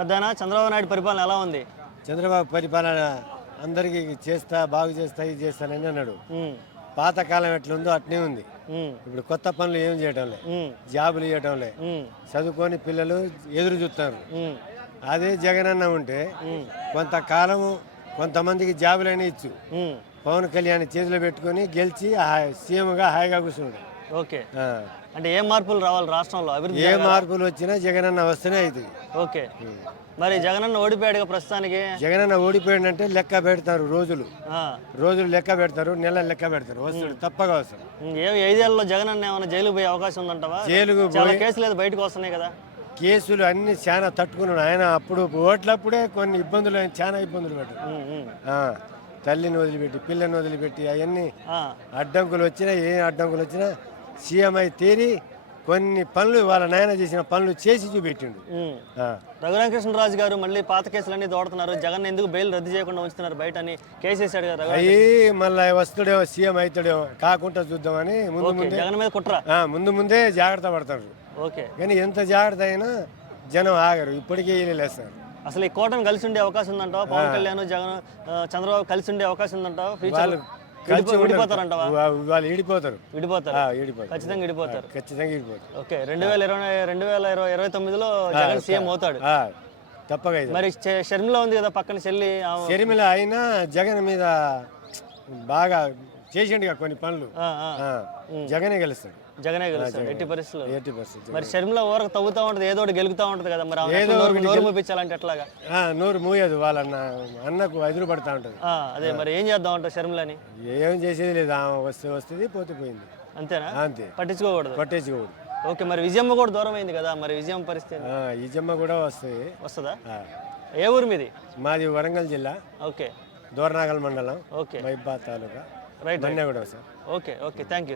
పెద్దనా చంద్రబాబు నాయుడు పరిపాలన ఎలా ఉంది? చంద్రబాబు పరిపాలన అందరికీ బాగు చేస్తా ఇది చేస్తానని అన్నాడు. పాతకాలం ఎట్లుందో అట్నే ఉంది. ఇప్పుడు కొత్త పనులు ఏం చేయటం లే, జాబులు ఇవ్వటం లే, చదువుకొని పిల్లలు ఎదురు చూస్తున్నారు. అదే జగనన్న ఉంటే కొంతకాలము కొంతమందికి జాబులైనా ఇచ్చు. పవన్ కళ్యాణ్ చేతిలో పెట్టుకొని గెలిచి సీఎంగా హాయిగా కూర్చున్నాడు. ఓకే, అంటే ఏ మార్పులు రావాలి రాష్ట్రంలో? అభివృద్ధి ఏ మార్పులు వచ్చినా జగనన్న వస్తేనే అవుతుంది. ఓకే, మరి జగనన్న ఓడిపోయాడుగా ప్రస్తుతానికి. జగనన్న ఓడిపోయాడంటే లెక్క పెడతారు, రోజులు లెక్క పెడతారు, నెల లెక్క పెడతారు. వస్తాడు, తప్పగా వస్తాడు. 5 ఏళ్లలో జగనన్న ఏమైనా జైలుకు పోయే అవకాశం ఉందంటావా? జైలుకు చాలా కేసులు ఏదో బయటకు వస్తున్నాయి కదా. కేసులు అన్ని చాలా తట్టుకున్నాడు ఆయన. అప్పుడు ఓట్లప్పుడే కొన్ని ఇబ్బందులు, చాలా ఇబ్బందులు పెట్టాడు. తల్లిని వదిలిపెట్టి, పిల్లని వదిలిపెట్టి, అవన్నీ అడ్డంకులు వచ్చినా, ఏ అడ్డంకులు వచ్చినా సీఎం అయి తీరి కొన్ని పనులు వాళ్ళ నాయన చేసిన పనులు చేసి చూపెట్టిండు. రఘురామకృష్ణరాజు గారు మళ్ళీ పాత కేసులన్నీ దోడుతున్నారు. జగన్ ఎందుకు బెయిల్ రద్దు చేయకుండా ఉంచుతున్నారు బయట అని కేసు వేసాడు కదా. అయ్యి మళ్ళీ వస్తుడేమో, సీఎం అవుతాడేమో, కాకుండా చూద్దామని జగన్ మీద కుట్ర ముందే జాగ్రత్త పడతారు. ఓకే, కానీ ఎంత జాగ్రత్త అయినా జనం ఆగరు. ఇప్పటికే లేస్తారు. అసలు ఈ కూటమి కలిసి ఉండే అవకాశం ఉందంటావా? పవన్ కళ్యాణ్, జగన్, చంద్రబాబు కలిసి ఉండే అవకాశం ఉందంటావా? ఫ్యూచర్ విడిపోతారంటావా? వాళ్ళు విడిపోతారు, ఖచ్చితంగా విడిపోతారు. ఓకే, 2029లో జగన్ సీఎం అవుతాడు తప్పగా. మరి షర్మిల ఉంది కదా పక్కన చెల్లి, షర్మిల అయినా జగన్ మీద బాగా చేసిండు కొన్ని పనులు. జగనే గెలుస్తాడు. ఎట్టి పరిస్థితుల్లో. మరి షర్మిల ఊరకు తవ్వుతా ఉంటది, ఏదో ఒకటి గెలుగుతా ఉంటది కదా. మరి నోరు మూపించాలంటే ఎట్లాగా? నోరు మూయదు, వాళ్ళ అన్నకు ఎదురు పడతా ఉంటది. అదే, మరి ఏం చేద్దాం అంటారు షర్మిలని? ఏం చేసేది లేదు, వస్తుంది పోతే పోయింది, అంతేనా? అంతే, పట్టించుకోకూడదు. ఓకే, మరి విజయమ్మ కూడా దూరం అయింది కదా, మరి విజయమ్మ పరిస్థితి? విజయమ్మ కూడా వస్తుందా? ఏ ఊరు మీది? మాది వరంగల్ జిల్లా. ఓకే, దోర్నాగల్ మండలం, ఓకే, మైబాద్ తాలూకా, రైట్. కూడా సార్. Okay, thank you.